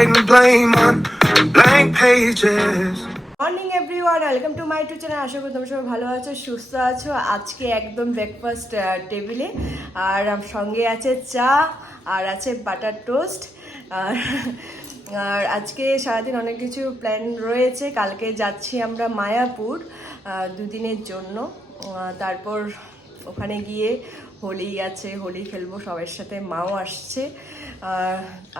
writing blame on blank pages. Morning everyone, welcome to my to channel. আশা করি তোমরা সবাই ভালো আছো, সুস্থ আছো। আজকে একদম ব্রেকফাস্ট টেবিলে, আর সঙ্গে আছে চা আর আছে বাটার টোস্ট। আর আর আজকে সারাদিন অনেক কিছু প্ল্যান রয়েছে। কালকে যাচ্ছি আমরা মায়াপুর দুদিনের জন্য। তারপর ওখানে গিয়ে হোলি আছে, হোলি খেলবো সবার সাথে, মাও আসছে।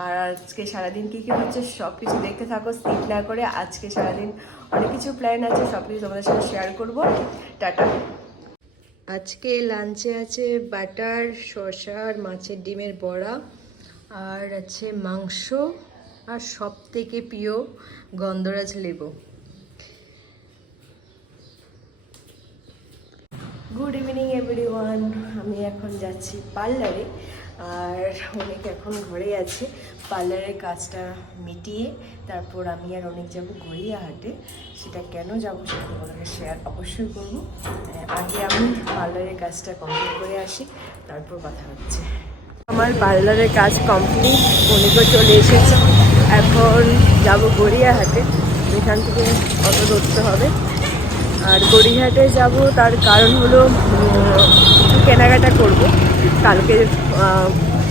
আর আজকে সারাদিন কী কী হচ্ছে সব কিছু দেখতে থাকো, স্কিপ না করে। আজকে সারাদিন অনেক কিছু প্ল্যান আছে, সব কিছু তোমাদের সাথে শেয়ার করবো। টাটা। আজকে লাঞ্চে আছে বাটার, শসা আর মাছের ডিমের বড়া, আর আছে মাংস, আর সব থেকে প্রিয় গন্ধরাজ লেবু। Good evening everyone. আমি এখন যাচ্ছি পার্লারে, আর অনেক এখন ঘরে আছে। পার্লারের কাজটা মিটিয়ে তারপর আমি আর অনেক যাবো গড়িয়াহাটে। সেটা কেন যাবো সেটা তোমাদেরকে শেয়ার অবশ্যই করবো। আগে আমি পার্লারের কাজটা কমপ্লিট করে আসি, তারপর কথা হচ্ছে। আমার পার্লারের কাজ কমপ্লিট, অনেকও চলে এসেছে। এখন যাব গড়িয়াহাটে, এখান থেকে অটো ধরতে হবে। আর গড়িয়াহাটে যাব তার কারণ হলো কিছু কেনাকাটা করব। কালকে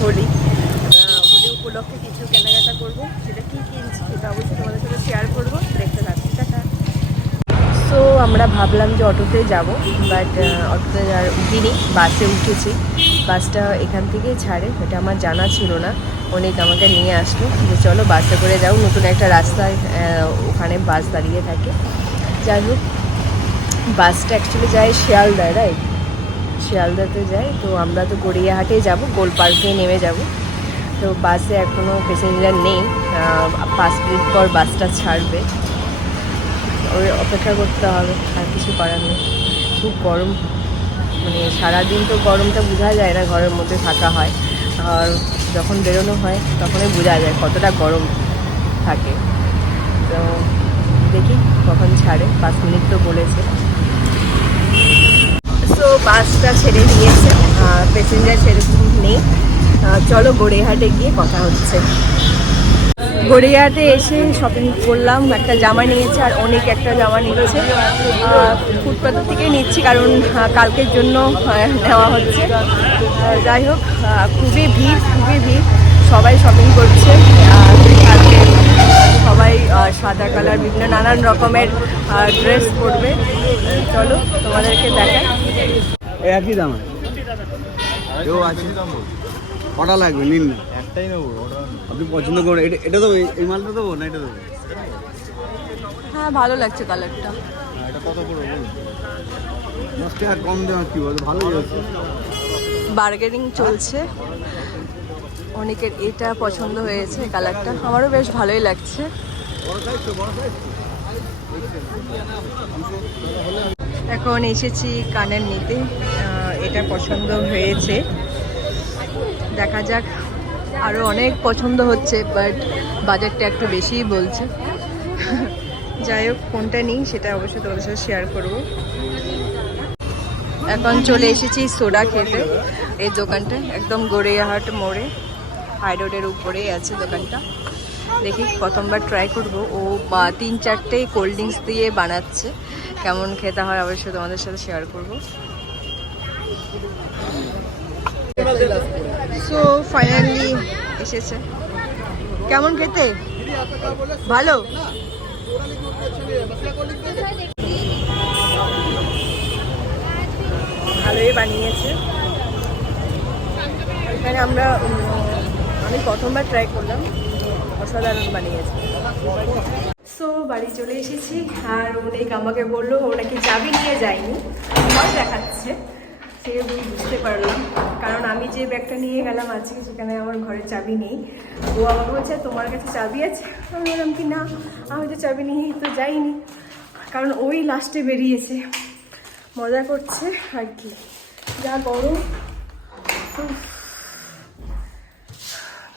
হোলি উপলক্ষে কিছু কেনাকাটা করব। সেটা কী কিনছি সেটা অবশ্যই তোমাদের সাথে শেয়ার করবো, দেখতে থাকি। টাটা। সো আমরা ভাবলাম যে অটোতে যাব, বাট অটোতে উঠিনি, বাসে উঠেছি। বাসটা এখান থেকেই ছাড়ে, এটা আমার জানা ছিল না। অনেক আমাকে নিয়ে আসলো যে চলো বাসে করে যাও, নতুন একটা রাস্তায় ওখানে বাস দাঁড়িয়ে থাকে। যাই হোক, বাসটা অ্যাকচুয়ালি যায় শিয়ালদায়, রাইট? শিয়ালদাতে যায়। তো আমরা তো গড়িয়াহাটেই যাব, গোল পার্কে নেমে যাব। তো বাসে এখনও প্যাসেঞ্জার নেই, 5 মিনিট পর বাসটা ছাড়বে, ওই অপেক্ষা করতে হবে, আর কিছু করার নেই। খুব গরম, মানে সারাদিন তো গরমটা বোঝা যায় না, ঘরের মধ্যে থাকা হয়। আর যখন বেরোনো হয় তখনই বোঝা যায় কতটা গরম থাকে। তো দেখি কখন ছাড়ে, 5 মিনিট তো বলেছে। সো বাসটা ছেড়ে দিয়েছে, প্যাসেঞ্জার সেরকম নেই। চলো গড়িয়াহাটে গিয়ে কথা হচ্ছে। গড়িয়াহাটে এসে শপিং করলাম, একটা জামা নিয়েছে, আর অনেক একটা জামা নিচ্ছে। ফুটপাথ থেকে নিচ্ছি, কারণ কালকের জন্য নেওয়া হচ্ছে। যাই হোক, খুবই ভিড়, সবাই শপিং করছে। কালকে সবাই সাদা কালার বিভিন্ন নানান রকমের ড্রেস পরবে। চলো তোমাদেরকে দেখাই। একই দাম আছে, কটা লাগবে নিন না, একটাই নেবো। আপনি পছন্দ করুন, এটা দেবো, এই মালটা দেবো না এটা দেবো? হ্যাঁ, ভালো লাগছে কালারটা। এটা কত করে বলুন? 10 টাকা কম দেওয়া কি বলতো, ভালো হয়েছে। বার্গেনিং চলছে, অনেকের এটা পছন্দ হয়েছে কালারটা, আমারও বেশ ভালোই লাগছে। এখন এসেছি কানের নিতে, এটা পছন্দ হয়েছে, দেখা যাক। আরও অনেক পছন্দ হচ্ছে, বাট বাজেটটা একটু বেশিই বলছে। যাই হোক, কোনটা নিই সেটা অবশ্যই তোমাদের সাথে শেয়ার করবো। এখন চলে এসেছি সোডা খেতে। এই দোকানটা একদম গড়িয়াহাট মোড়ে, হাই রোডের উপরেই আছে দোকানটা। দেখি প্রথমবার ট্রাই করব। ও 3-4টেই কোল্ড ড্রিঙ্কস দিয়ে বানাচ্ছে, কেমন খেতে হয় অবশ্যই তোমাদের সাথে শেয়ার করব। সো ফাইনালি এসেছে। কেমন খেতে? ভালো? ভালোই বানিয়েছে। এখানে আমি প্রথমবার ট্রাই করলাম, অসাধারণ বানিয়েছে। সো বাড়ি চলে এসেছি, আর অনেক আমাকে বললো ও নাকি চাবি নিয়ে যায়নি, ভয় দেখাচ্ছে। সে বুঝতে পারলাম, কারণ আমি যে ব্যাগটা নিয়ে গেলাম আজকে, সেখানে আমার ঘরে চাবি নেই। ও আমাকে বলছে তোমার কাছে চাবি আছে? আমি বললাম কি না, আমি তো চাবি নিয়ে তো যাইনি, কারণ ওই লাস্টে বেরিয়েছে। মজা করছে আর কি। যা গরম,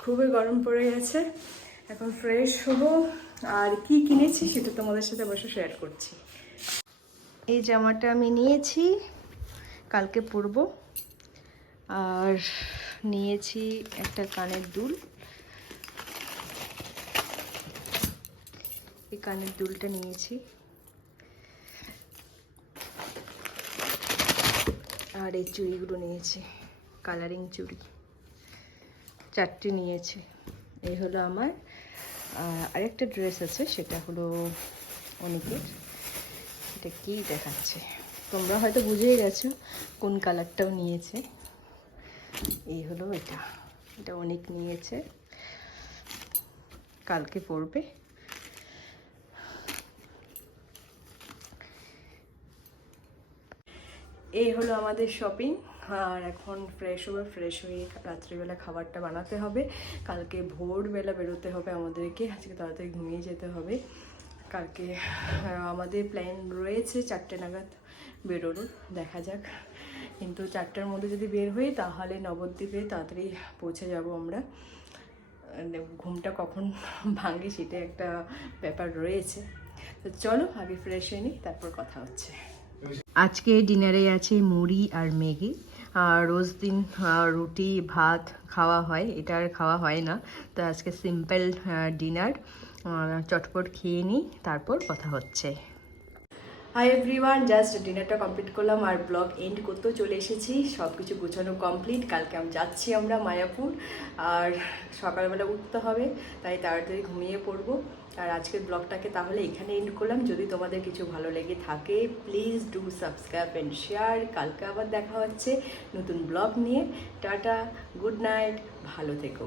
খুবই গরম পড়ে গেছে। এখন ফ্রেশ হবো, আর কি কিনেছি সেটা তোমাদের সাথে অবশ্যই শেয়ার করছি। এই জামাটা আমি নিয়েছি, কালকে পরবো। আর নিয়েছি একটা কানের দুল, এই কানের দুলটা নিয়েছি, আর এই চুড়িগুলো নিয়েছি, কালারিং চুড়ি 4টে নিয়েছি। এই হলো আমার। আরেকটা ড্রেস আছে, সেটা হলো অনেকের। এটা কি দেখাচ্ছে তোমরা হয়তো বুঝেই গেছো কোন কালারটাও নিয়েছে। এই হলো এটা, এটা অনেক নিয়েছে, কালকে পরবে। এই হলো আমাদের শপিং। আর এখন ফ্রেশ হয়ে রাত্রিবেলা খাবারটা বানাতে হবে। কালকে ভোরবেলা বেরোতে হবে আমাদেরকে, আজকে তাড়াতাড়ি ঘুমিয়ে যেতে হবে। কালকে আমাদের প্ল্যান রয়েছে 4টে নাগাদ বেরোনোর, দেখা যাক। কিন্তু 4টার মধ্যে যদি বের হই তাহলে নবদ্বীপে তাড়াতাড়ি পৌঁছে যাব আমরা। ঘুমটা কখন ভাঙে সেটা একটা ব্যাপার রয়েছে। তো চলো আগে ফ্রেশ হয়ে নিই, তারপর কথা হচ্ছে। আজকে ডিনারে আছে মুড়ি আর ম্যাগি। আর রোজ দিন রুটি ভাত খাওয়া হয়, এটা আর খাওয়া হয় না। তো আজকে সিম্পল ডিনার, চটপট খেয়ে নিই, তারপর কথা হচ্ছে। হাই এভরিওয়ান, জাস্ট ডিনারটা কমপ্লিট করলাম আর ব্লগ এন্ড করতেও চলে এসেছি। সব কিছু গোছানো কমপ্লিট। কালকে যাচ্ছি আমরা মায়াপুর, আর সকালবেলা উঠতে হবে, তাই তাড়াতাড়ি ঘুমিয়ে পড়বো। আর আজকের ব্লগটাকে তাহলে এখানে এন্ড করলাম। যদি তোমাদের কিছু ভালো লেগে থাকে please do subscribe and share. কালকে আবার দেখা হচ্ছে নতুন ব্লগ নিয়ে। টাটা, গুড নাইট, ভালো থেকো।